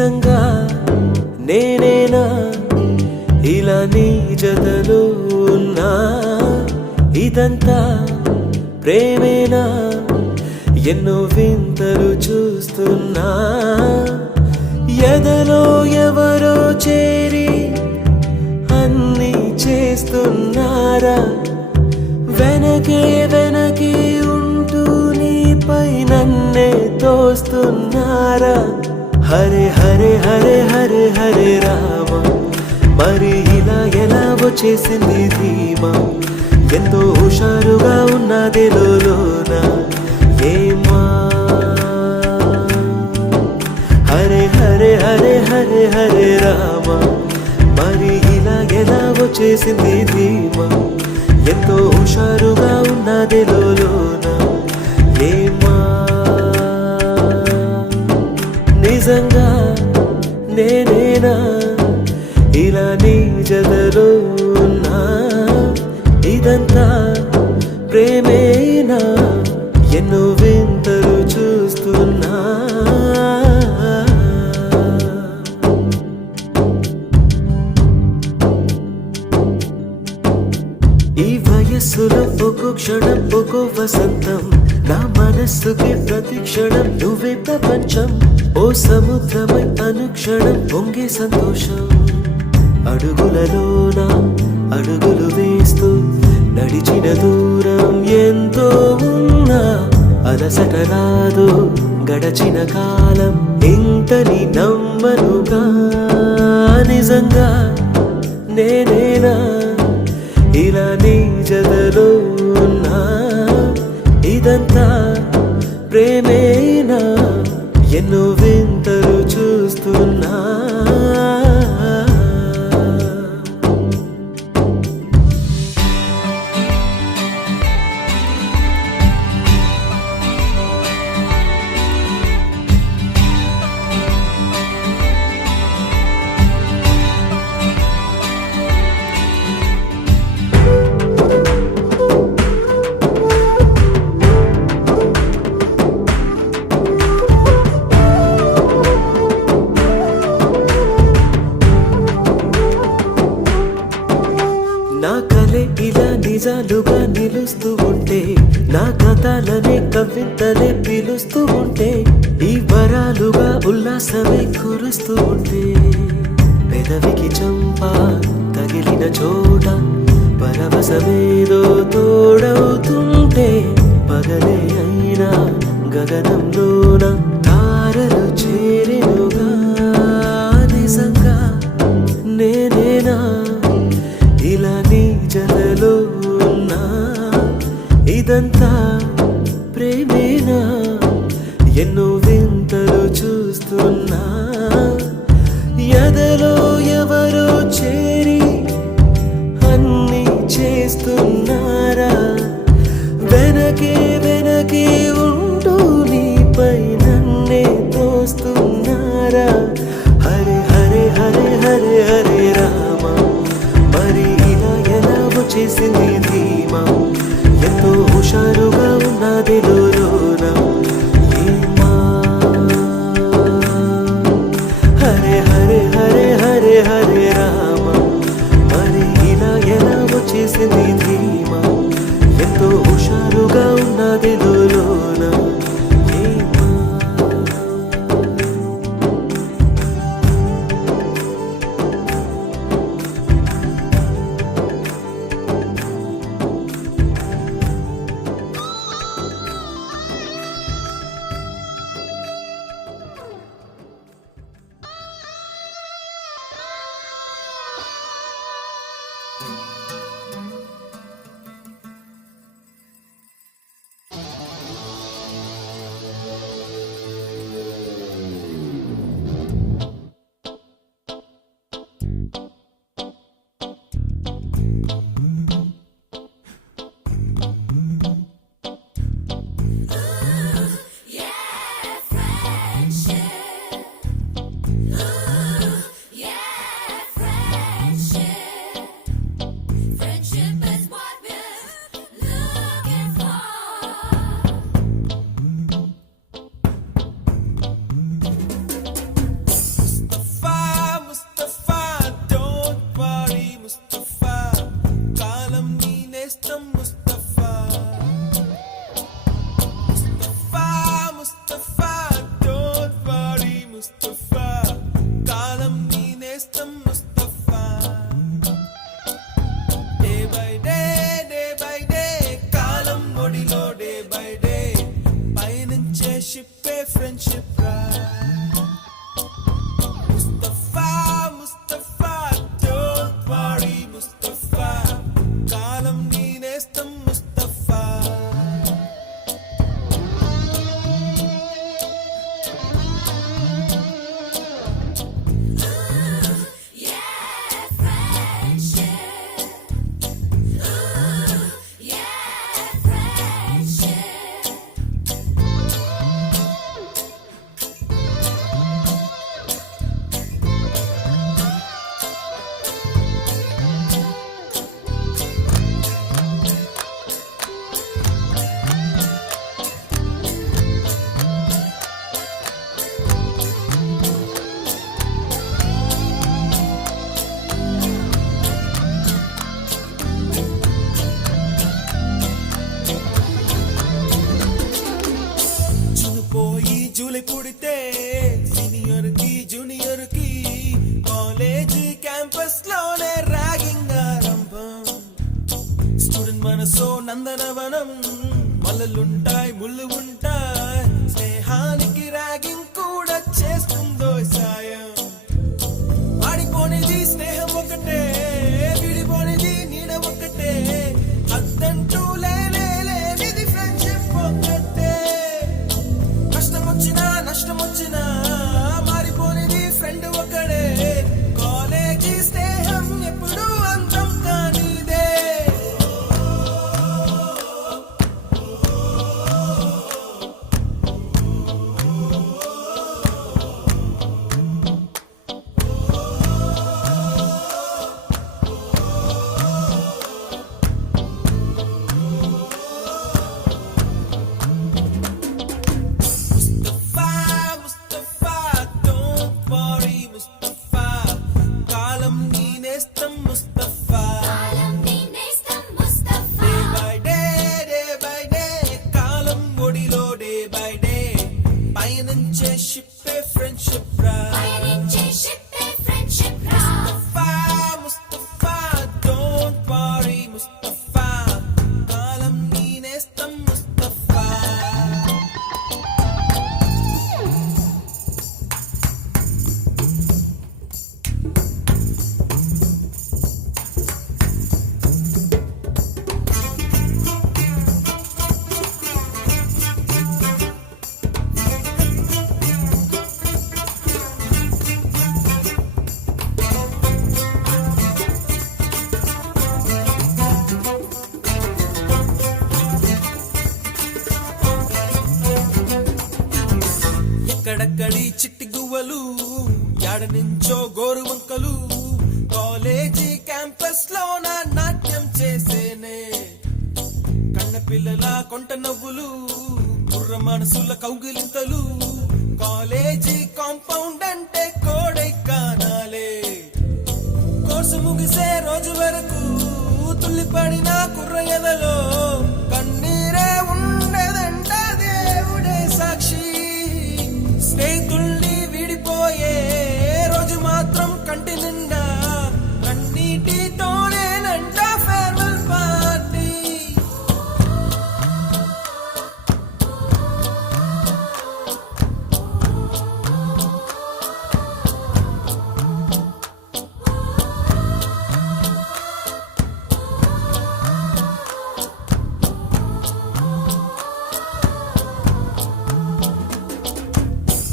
నిజంగా నేనేనా ఇలా నీ జతలో ఉన్నా ఇదంతా ప్రేమేనా ఎన్నో వింతలు చూస్తున్నా ఎదలో ఎవరో చేరి అన్నీ చేస్తున్నారా వెనకే వెనకే ఉంటూ నీపై నన్నే తోస్తున్నారా హరే హరే హరే హరే హరే రామ మరి ఇలా ఎలా వచ్చేసింది ధీమా ఎంతో హుషారుగా ఉన్నది లోన ఏమా హరే హరే హరే హరే హరే రామ మరి ఇలా ఎలా వచ్చేసింది ధీమా ఎంతో హుషారుగా ఉన్నది లోన ఏమా నిజంగా నేనేనా ఇలా నీ జతలో ఉన్నా ఇదంతా ప్రేమేనా ఎన్నో వింతలు చూస్తున్నా ఈ వయస్సులో ఒక్కో క్షణం ఒక్కో వసంతం నా మనస్సుకి ప్రతి క్షణం నువ్వే ప్రపంచం ఓ సముద్రమై అనుక్షణం పొంగే సంతోషం అడుగులలోన అడుగులు వేస్తూ నడిచిన దూరం ఎంతో ఉన్నా అలసట రాదు గడచిన కాలం ఇంతని నమ్మనుగా నిజంగా నేనేనా ఇలా నీ జతలో ఉన్నా ఇదంతా ప్రేమేనా ఎన్నో వింతలు చూస్తున్నా నా కలే ఇలా నిజాలుగా నిలుస్తూ ఉంటే నా కథలనే కవితలే పిలుస్తూ ఉంటే ఈ వరాలుగా ఉల్లాసమే కురుస్తూ ఉంటే పెదవికి చంప తగిలిన చోట పరవశమేదో తోడవుతుంటే పగలే అయినా గగనంలోన తారలు చేరెనుగా నిజంగా నేనేనా ఇలా నీ జతలో ఉన్నా ఇదంతా ప్రేమేనా ఎన్నో వింతలు చూస్తున్నా ఎదలో ఎవరో చేరి అన్నీ చేస్తున్నారా వెనకే వెనకే ఉంటూ నీపై నన్నే తోస్తున్నారా హరే హరే హరే హరే హరే రామ మరి ఇలా ఎలా వచ్చేసింది ధీమా ఎంతో హుషారుగా ఉన్నది లోన ఏమా Hare Hare Hare Hare friendship right. Mustafa, Mustafa, don't worry, Mustafa. Kalam neenestam Mustafa. July పుడితే సీనియర్ కి జూనియర్ కి కాలేజ్ క్యాంపస్ లోనే ర్యాగింగ్ ఆరంభం. స్టూడెంట్ మనసో నందనవనం, మల్లలుంటాయి ముళ్ళు ఉంటాయి, స్నేహానికి ర్యాగింగ్ కూడా చేస్తుందో సాయం. వాడిపోనిది స్నేహం ఒకటే, విడిపోనిది నీడ ఒకటే, అద్దంటూ లేనే లేనిది ఫ్రెండ్షిప్ ఒకటే. కష్టం వచ్చినా నష్టం వచ్చినా మారిపోనిది ఫ్రెండ్ ఒకడే, కాలేజీ స్నేహం ఎప్పుడు అంతం కానిదే. ఎక్కడక్కడి చిట్టి గువ్వలు, యాడ నుంచో గోరు వంకలు, కాలేజీ క్యాంపస్ లోన నాట్యం చేసేనే. కన్న పిల్లల కొంట నవ్వులు, కుర్ర మనసుల కౌగిలింతలు, కాలేజీ కాంపౌండ్ అంటే కోడై కానాలే. కోర్సు ముగిసే రోజు వరకు తుల్లిపడిన కుర్ర ఎదలో కన్నీరే ఉండేదంట దేవుడే సాక్షి. స్నేహితుల్ని విడిపోయే రోజు మాత్రం కంటి నిండా కన్నీటితోనేనంట farewell party.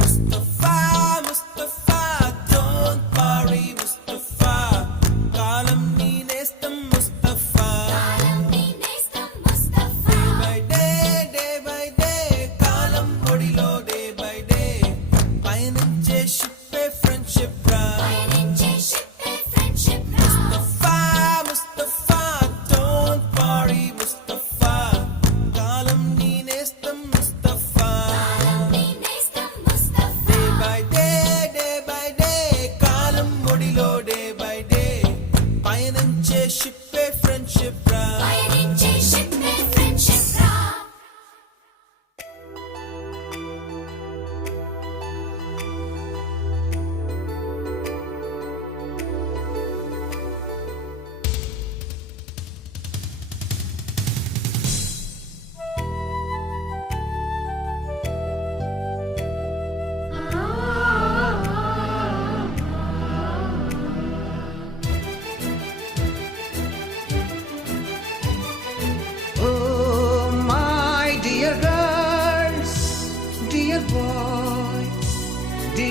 Mustafa, Mustafa, don't worry, Mustafa.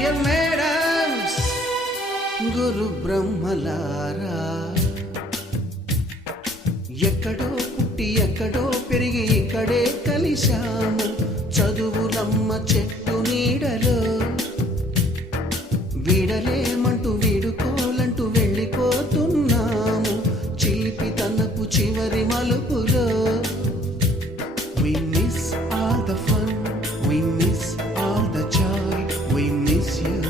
Dear madams, గురు బ్రహ్మలారా, ఎక్కడో పుట్టి ఎక్కడో పెరిగి ఇక్కడే కలిశాము చదువులమ్మ చెట్టు నీడలో. వీడలేమంటూ వీడుకోలంటూ వెళ్ళిపోతున్నాము చిలిపి తనపు చివరి మలుపులో. We miss all the fun, we miss all the joy, we miss you.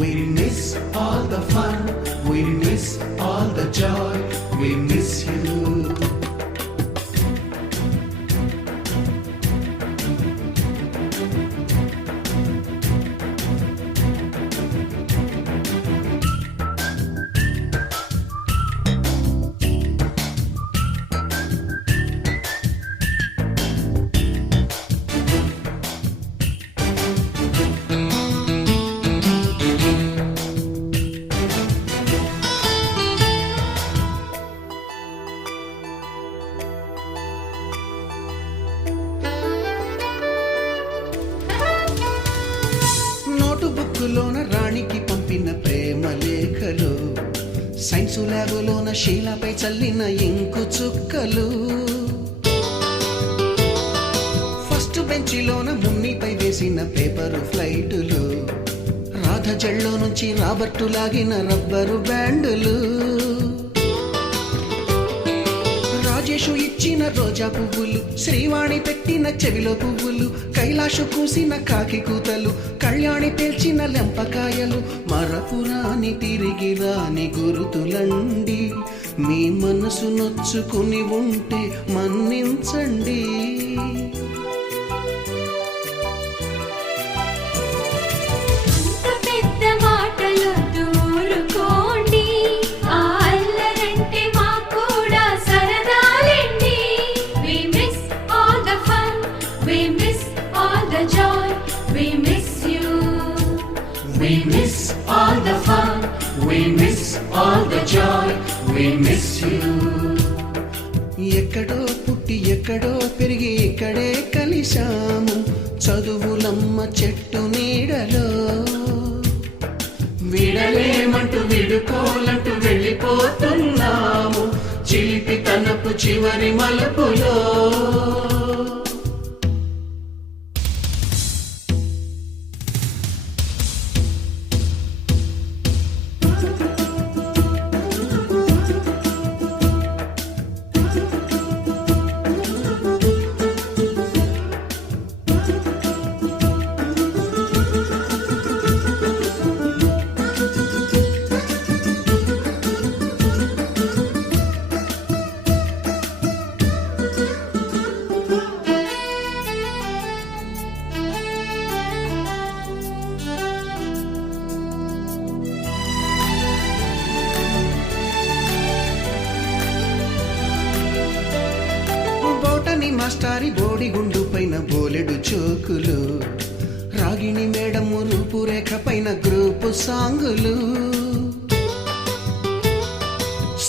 We miss all the fun, we miss all the joy, we miss you. బుక్కులోన రాణికి పంపిన ప్రేమ లేఖలు, సైన్సు ల్యాబులోన శీలపై చల్లిన ఇంకు చుక్కలు, ఫస్ట్ బెంచిలోన మున్నిపై వేసిన పేపరు ఫ్లైటులు, రాధ జల్లో నుంచి రాబర్టు లాగిన rubber బ్యాండులు, Rajesh ఇచ్చిన రోజా పువ్వులు, శ్రీవాణి పెట్టిన చెవిలో పువ్వులు, కైలాషు కూసిన కాకి కూతలు, కళ్యాణి పేల్చిన లెంపకాయలు, మరపురాని తిరిగి రాని గురుతులండి. మీ మనసు నొచ్చుకుని ఉంటే మన్నించండి. We miss all the fun, we miss all the joy, we miss you. ఎక్కడో పుట్టి ఎక్కడో పెరిగి ఇక్కడే కలిశాము చదువులమ్మ చెట్టు నీడలో. వీడలేమంటూ వీడుకోలంటూ వెళ్ళిపోతున్నాము చిలిపి తనపు చివరి మలుపులో. మాస్టారి బోడిగుండు పైన బోలెడు చోకులు, రాగిణి మేడము రూపురేఖ పైన గ్రూపు సాంగులు,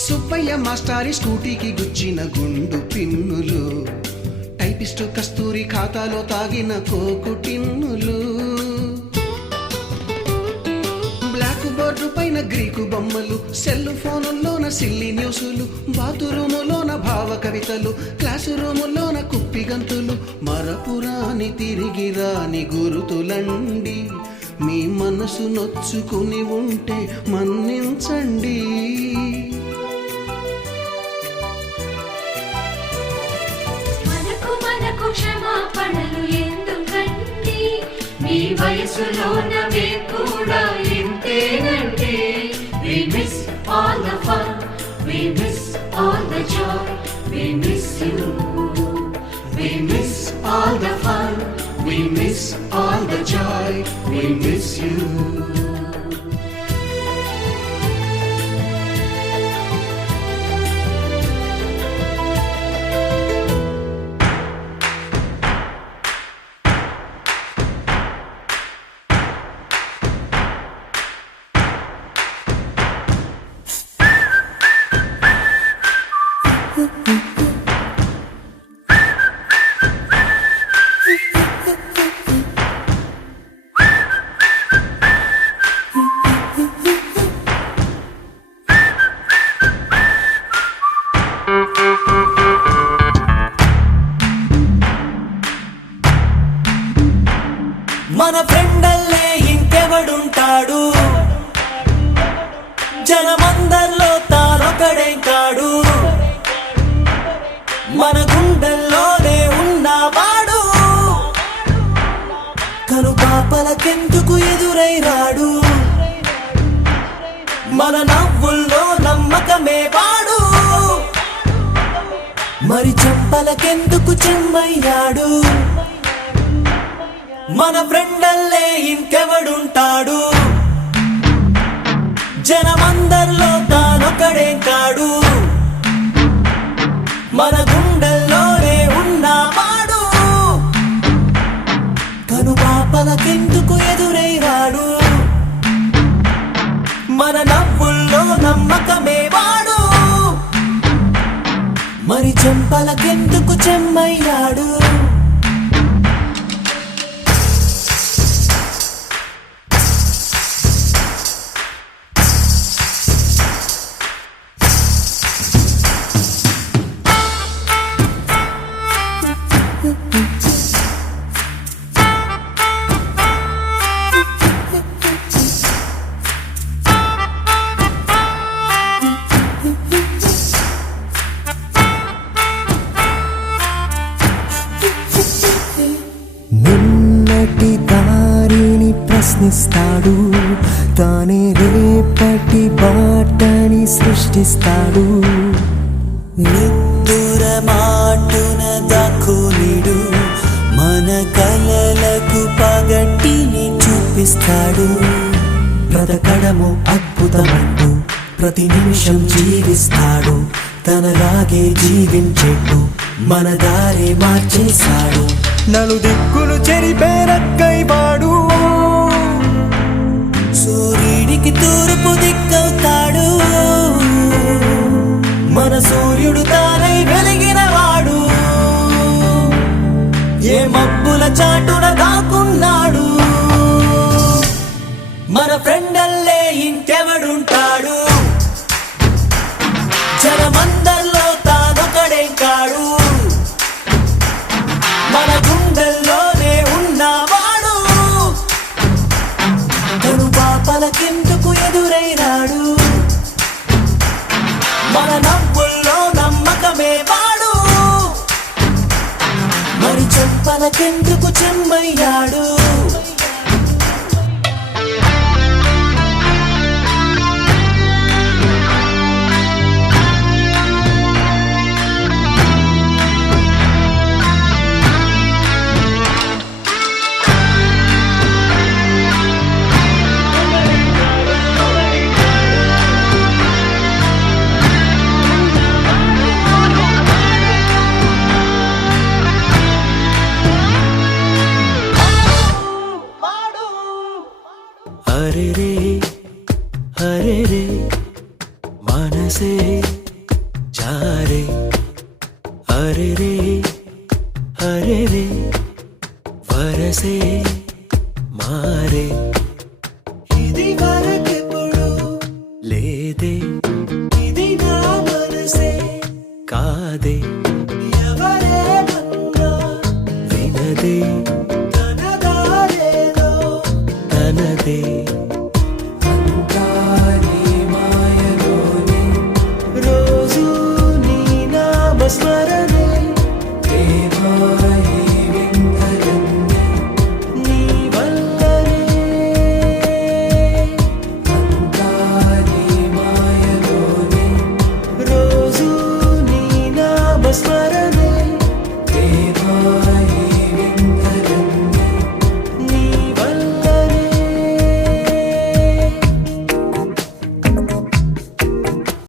సుబ్బయ్య మాస్టారి స్కూటీకి గుచ్చిన గుండు పిన్నులు, టైపిస్టు కస్తూరి ఖాతాలో తాగిన కోకు టిన్నులు, బ్లాక్ బోర్డు పైన గ్రీకు బొమ్మలు, సెల్ ఫోనుల్లోన సిల్లి న్యూసులు, బాతురూములోన భావ కవితలు, క్లాసు రూములోన కుప్పి గంతులు, మరపురాని తిరిగి రాని గురుతులండి. మీ మనసు నొచ్చుకుని ఉంటే మన్నించండి. మనకు క్షమాపణలు ఎందుకండి, మీ వయసులోన మేము కూడా ఇంతేనండి. We miss all the fun, we miss all the joy, we miss you. We miss all the fun, we miss all the joy, we miss you. ఫ్రెండల్లే ఇంకెవడుంటాడు, జనమందరిలో తానొకడే కాడు, మన గుండెల్లోనే ఉన్నవాడు, కను పాపలకెందుకు ఎదురై రాడు, మన నవ్వుల్లో నమ్మకమే వాడు, మరి చెంపలకెందుకు చెమ్మయ్యాడు, మన ఫ్రెండల్లే ఇంకెవడుంటాడు, జనమందరిలో తానొకడే కాడు, మన గుండెల్లోనే ఉన్నవాడు, కను పాపలకెందుకు ఎదురై రాడు, మన నవ్వుల్లో నమ్మకమే వాడు, మరి చెంపలకెందుకు చెమ్మయ్యాడు. నిన్నటి దారిని ప్రశ్నిస్తాడు, తానే రేపటి బాటని సృష్టిస్తాడు, నిద్దుర మాటున దాక్కునిడు, మన కలలకు పగటిని చూపిస్తాడు, బ్రతకడము అద్భుతమంటూ ప్రతి నిమిషం జీవిస్తాడు, తనలాగే జీవించేట్టు మన దారే మార్చేశాడు, నలుదిక్కులు చెరిపేరక్కై వాడు, సూర్యుడికి తూర్పు దిక్కవుతాడు, మన సూర్యుడు తానై వెలిగిన వాడు, ఏ మబ్బుల చాటున దాక్కున్నాడు, మన ఫ్రెండల్లే ఇంకెవడుంటాడు, జనమందరిలో తానొకడే కాడు, మన గుండెల్లోనే ఉన్నవాడు, కను పాపలకెందుకు ఎదురై రాడు, మన నవ్వుల్లో నమ్మకమే వాడు, మరి చెంపలకెందుకు చెమ్మయ్యాడు. హరే రే హరే రే మనసే